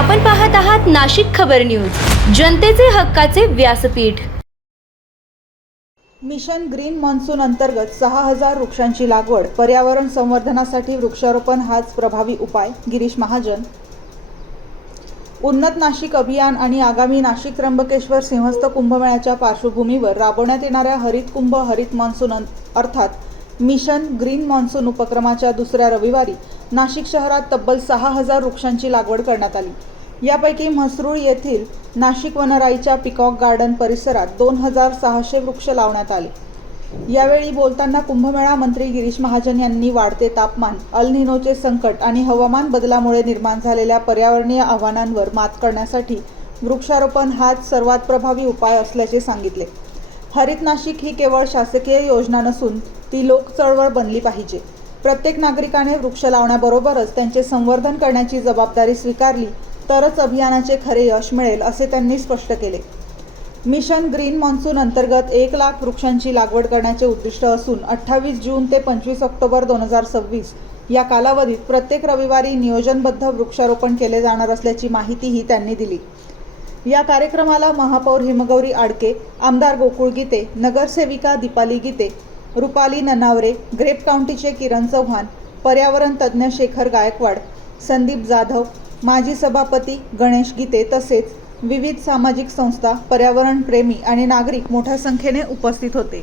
आपण पाहत आहात नाशिक खबर न्यूज, जनतेचे हक्काचे व्यासपीठ। मिशन ग्रीन मॉन्सून अंतर्गत 6000 वृक्षांची लागवड, पर्यावरण संवर्धनासाठी वृक्षारोपण हाच प्रभावी उपाय। गिरीश महाजन। उन्नत नाशिक अभियान आणि आगामी नाशिक त्र्यंबकेश्वर सिंहस्थ कुंभमेळ्याच्या पार्श्वभूमीवर राबवण्यात येणाऱ्या हरित कुंभ हरित मॉन्सून अर्थात मिशन ग्रीन मॉन्सून उपक्रमाच्या दुसऱ्या रविवारी नाशिक शहरात तब्बल 6000 वृक्षांची लागवड करण्यात आली। यापैकी म्हसरूळ येथील नाशिक वनराईच्या पिकॉक गार्डन परिसरात 2600 वृक्ष लावण्यात आले। यावेळी बोलताना कुंभमेळा मंत्री गिरीश महाजन यांनी वाढते तापमान, अल निनोचे संकट आणि हवामान बदलामुळे निर्माण झालेल्या पर्यावरणीय आव्हानांवर मात करण्यासाठी वृक्षारोपण हाच सर्वात प्रभावी उपाय असल्याचे सांगितले। हरित नाशिक ही केवळ शासकीय योजना नसून ती लोक चळवळ बनली पाहिजे। प्रत्येक नागरिकाने वृक्ष लावण्याबरोबरच त्यांचे संवर्धन करण्याची जबाबदारी स्वीकारली तरच अभियानाचे खरे यश मिळेल, असे त्यांनी स्पष्ट केले। मिशन ग्रीन मॉन्सून अंतर्गत 1 लाख वृक्षांची लागवड करण्याचे उद्दिष्ट असून 28 जून ते 25 ऑक्टोबर 2026 या कालावधीत प्रत्येक रविवारी नियोजनबद्ध वृक्षारोपण केले जाणार असल्याची माहितीही त्यांनी दिली। या कार्यक्रमाला महापौर हिमगौरी आडके, आमदार गोकुळ गीते, नगरसेविका दीपाली गीते, रुपाली ननावरे, ग्रेप काउंटीचे किरण चव्हाण, पर्यावरण तज्ज्ञ शेखर गायकवाड, संदीप जाधव, माजी सभापती गणेश गीते तसेच विविध सामाजिक संस्था, पर्यावरण प्रेमी आणि नागरिक मोठ्या संख्येने उपस्थित होते।